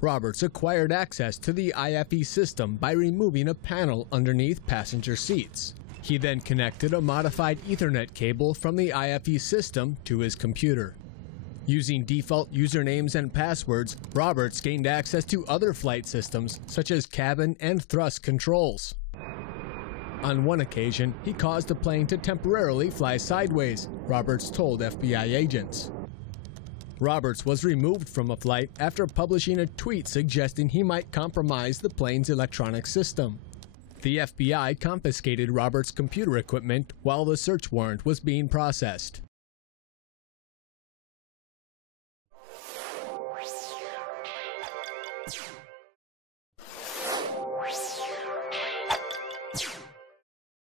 Roberts acquired access to the IFE system by removing a panel underneath passenger seats. He then connected a modified Ethernet cable from the IFE system to his computer. Using default usernames and passwords, Roberts gained access to other flight systems, such as cabin and thrust controls. On one occasion, he caused a plane to temporarily fly sideways, Roberts told FBI agents. Roberts was removed from a flight after publishing a tweet suggesting he might compromise the plane's electronic system. The FBI confiscated Roberts' computer equipment while the search warrant was being processed.